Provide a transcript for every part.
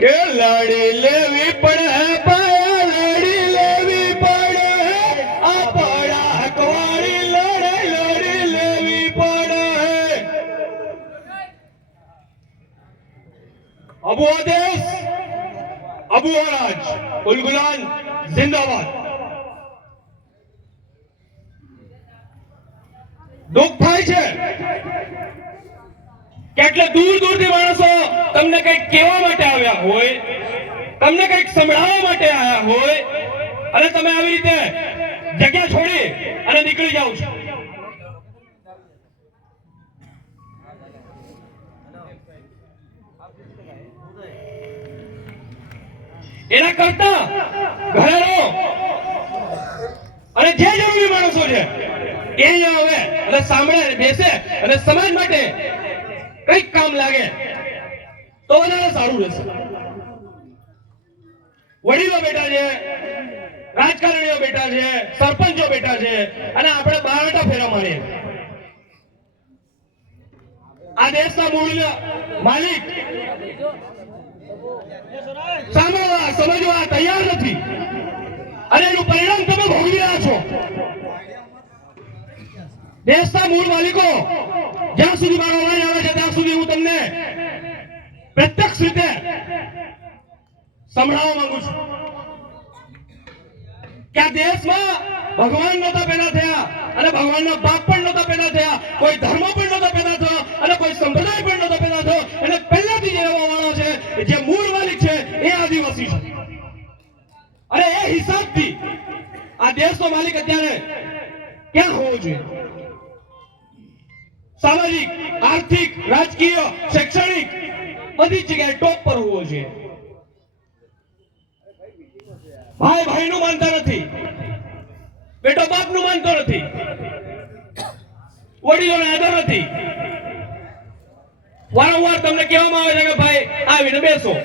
કે લડી લેવી પડે પાયા લડી લેવી પડે આપણા હકવાળી લડી લેવી પડે અબુ આદેશ અબુ અરાજ ઉલગુલાન जिंदाबाद દુઃખ થાય છે કેટલે દૂર દૂરથી માણસો તમને કંઈક કહેવા માટે આવ્યા હોય તમને કંઈક સંભળાવવા માટે આવ્યા હોય અને તમે આવી રીતે જગ્યા છોડી અને નીકળી જાવ છો એના કરતા ઘરે રહો અને જે જરૂરી માણસો છે એ આવે અને સાંભળે બેસે અને સમાજ માટે કઈક કામ લાગે તો વધારે સારું રહેશે વડીલો બેઠા છે રાજકારણીઓ બેઠા છે સરપંચો બેઠા છે અને આપણે બારટા ફેરા મારીએ આ દેશના મૂળ માલિક સાંભળવા સમજવા તૈયાર નથી અને એનું પરિણામ તમે ભોગવી રહ્યા છો દેશના મૂળ માલિકો જ્યાં સુધી મારો અવાજ આવે છે ત્યાં સુધી હું તમને પ્રત્યક્ષ રીતે સંભળાવવા માંગુ છું કે આ દેશમાં ભગવાન નહોતા પેદા થયા અને ભગવાનના બાપ પણ નહોતા પેદા થયા કોઈ ધર્મ પણ નહોતા પેદા થયો અને કોઈ સંપ્રદાય પણ નહોતો પેદા થયો અને પહેલાથી જે એવા વાળો છે જે મૂળ માલિક છે એ આદિવાસી છે અને એ હિસાબથી આ દેશનો માલિક અત્યારે ક્યાં હોવો જોઈએ સામાજિક આર્થિક રાજકીય શૈક્ષણિક બધી જગ્યાએ ટોપ પર હોવો જોઈએ ભાઈ ભાઈનું માનતા નથી બેટો બાપનું માનતો નથી વડીલોને આદર નથી વારંવાર તમને કહેવામાં આવે છે કે ભાઈ આવીને બેસો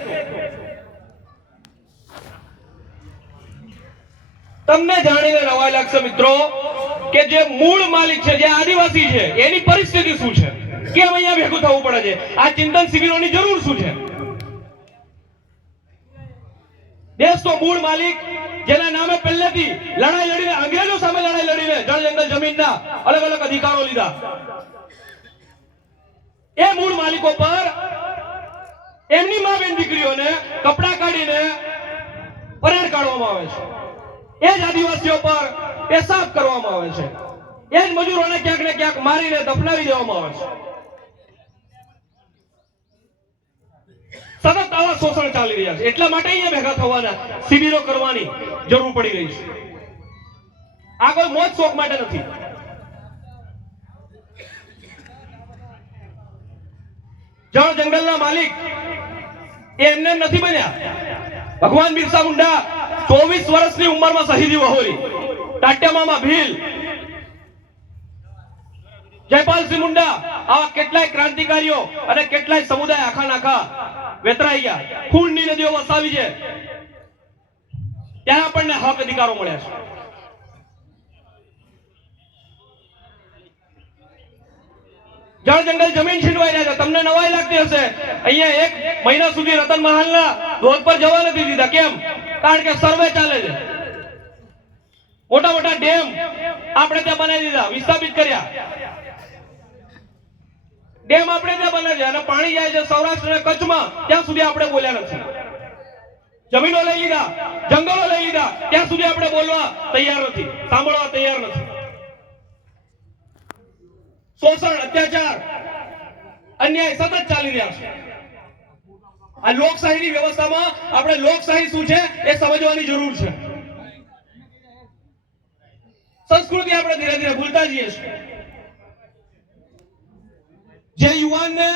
તમને જાણીને નવાઈ લાગશે મિત્રો કે જે મૂળ માલિક છે જે આદિવાસી છે એની પરિસ્થિતિ શું છે કેમ અહીંયા ભેગું થવું પડે છે આ ચિંતન શિબિરોની જરૂર શું છે દેશનો મૂળ માલિક જેના નામે પહેલેથી લડાઈ લડીને અંગ્રેજો સામે લડાઈ લડીને જળ જંગલ જમીનના અલગ અલગ અધિકારો લીધા એ મૂળ માલિકો પર એમની મા બેન દીકરીઓને કપડા કાઢીને પરેડ કાઢવામાં આવે છે એ જ આદિવાસીઓ પર પેશાબ કરવામાં આવે છે એ જ મજૂરોને ક્યાંક ને ક્યાંક મારીને દફનાવી દેવામાં આવે છે સતત આવા શોષણ ચાલી રહ્યા છે એટલા માટે અહીંયા ભેગા થવાના શિબિરો કરવાની જરૂર પડી રહી છે આ કોઈ મોજ શોખ માટે નથી જળ જંગલના માલિક એમને નથી બન્યા ભગવાન બિરસા મુંડા 24 વર્ષની ઉંમરમાં શહીદી વહોરી ટાટ્યામામાં ભીલ જયપાલસિંહ મુંડા આવા કેટલાય ક્રાંતિકારીઓ અને કેટલાય સમુદાય આખા નાખા વેતરાઈ ગયા ખૂનની નદીઓ વસાવી છે ત્યાં આપણને હક અધિકારો મળ્યા છે જળ જંગલ જમીન છીનવાઈ રહ્યા છે તમને નવાઈ લાગતી હશે અહીંયા 1 મહિના સુધી રતન મહાલના ધોધ પર જવા નથી દીધા કેમ કારણ કે સર્વે ચાલે છે મોટા મોટા ડેમ આપણે ત્યાં બનાવી દીધા વિસ્થાપિત કર્યા ડેમ આપણે ત્યાં બને છે અને પાણી જાય છે સૌરાષ્ટ્ર અને કચ્છમાં ત્યાં સુધી આપણે બોલ્યા નથી જમીનો લઈ લીધા જંગલો લઈ લીધા ત્યાં સુધી આપણે બોલવા તૈયાર નથી સાંભળવા તૈયાર નથી શોષણ અત્યાચાર અન્યાય સતત ચાલી રહ્યા છે આ લોકશાહીની વ્યવસ્થામાં આપણે લોકશાહી શું છે એ સમજવાની જરૂર છે સંસ્કૃતિ આપણે ધીરે ધીરે ભૂલતા જઈએ છીએ જે યુવાનને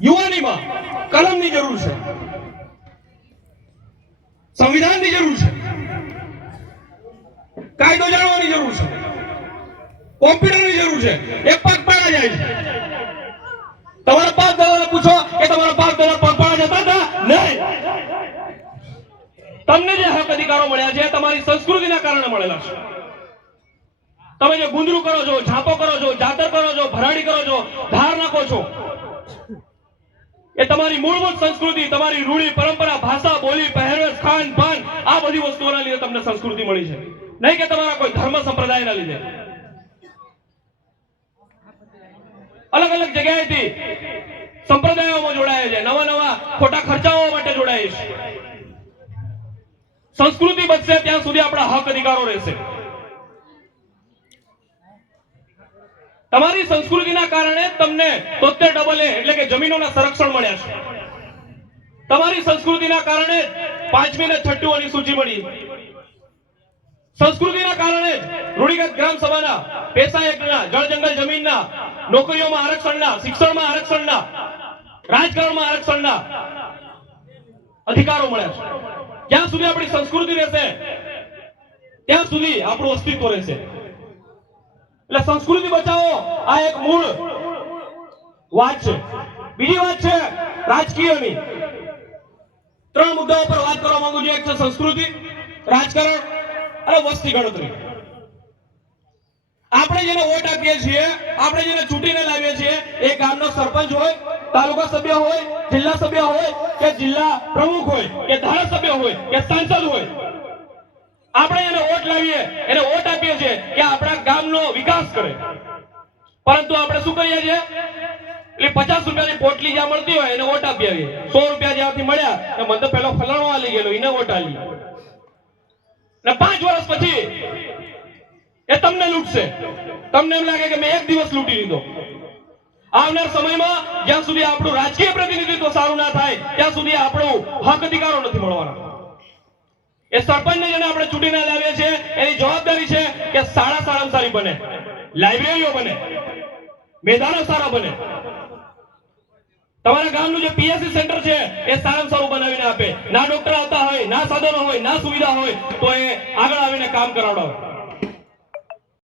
યુવાનીમાં કલમની જરૂર છે સંવિધાનની જરૂર છે કાયદો જાણવાની જરૂર છે કોમ્પ્યુટરની જરૂર છે એ પગપાળા જાય છે તમારા બાપ દાદાને પૂછો કે તમારા બાપ દાદા પગપાળા જતા હતા નહીં તમને જે હક અધિકારો મળ્યા છે તમારી સંસ્કૃતિના કારણે મળેલા છે તમે જે ગુંદરું કરો છો, ઝાંપો કરો છો, જાતર કરો છો, ભરાડી કરો છો, ધાર નાખો છો, એ તમારી મૂળભૂત સંસ્કૃતિ, તમારી રૂઢી પરંપરા, ભાષા, બોલી, પહેરવેશ, ખાન પાન, આ બધી વસ્તુઓના લીધે તમને સંસ્કૃતિ મળી છે, નહીં કે તમારા કોઈ ધર્મ સંપ્રદાયના લીધે. અલગ અલગ જગ્યાએથી સંપ્રદાયોમાં જોડાય છે, નવા નવા ખોટા ખર્ચાઓ માટે જોડાય છે. સંસ્કૃતિ બચશે ત્યાં સુધી આપણા હક અધિકારો રહેશે. તમારી સંસ્કૃતિના કારણે તમને 73 એટલે કે જમીનોના સંરક્ષણ મળ્યા છે. તમારી સંસ્કૃતિના કારણે 5મી અને 6ઠ્ઠી અનુસૂચિ મળી. સંસ્કૃતિના કારણે રૂઢિગત ગ્રામ સભાના, પેશા એક્ટના, જળ જંગલ જમીનના, નોકરીઓમાં આરક્ષણના, શિક્ષણમાં આરક્ષણના, રાજકારણમાં આરક્ષણના અધિકારો મળ્યા છે. જ્યાં સુધી આપણી સંસ્કૃતિ રહેશે ત્યાં સુધી આપણું અસ્તિત્વ રહેશે. એટલે સંસ્કૃતિ બચાવો આ એક મૂળ વાત છે. બીજી વાત છે રાજકીયની. 3 મુદ્દાઓ પર વાત કરવા માંગુ છું. એક છે સંસ્કૃતિ, રાજકારણ અને વસ્તી ગણતરી. આપણે જેને વોટ આપીએ છીએ, આપણે જેને ચૂંટીને લાવીએ છીએ, એ ગામનો સરપંચ હોય, તાલુકા સભ્ય હોય, જિલ્લા સભ્ય હોય કે જિલ્લા પ્રમુખ હોય કે ધારાસભ્ય હોય કે સાંસદ હોય, આપણે એને વોટ લાવીએ, એને વોટ આપીએ છીએ કે આપણા ગામનો વિકાસ કરે. પરંતુ આપણે શું કરીએ છીએ? એટલે 50 રૂપિયાની પોટલી જ્યાં મળતી હોય એને વોટ આપી આવીએ. 100 રૂપિયા જ્યાંથી મળ્યા એ મને તો પેલો ફલાણો આલી ગયેલો, એને વોટ આલી. અને 5 વર્ષ પછી એ તમને લૂંટશે. તમને એમ લાગે કે મેં એક દિવસ લૂંટી લીધો. આવનાર સમયમાં જ્યાં સુધી આપણું રાજકીય પ્રતિનિધિત્વ સારું ના થાય ત્યાં સુધી આપણું હક અધિકારો નથી મળવાના. એ સરપંચને જેને આપણે ચૂંટીને લાવીએ છીએ એની જવાબદારી છે કે શાળા સારામાં સારી બને, લાઇબ્રેરીઓ બને, મેદાનો સારા બને. તમારા ગામનું જે પીએસસી સેન્ટર છે એ સારામાં સારું બનાવીને આપે. ના ડોક્ટર આવતા હોય, ના સાધનો હોય, ના સુવિધા હોય તો એ આગળ આવીને કામ કરાવડાવે.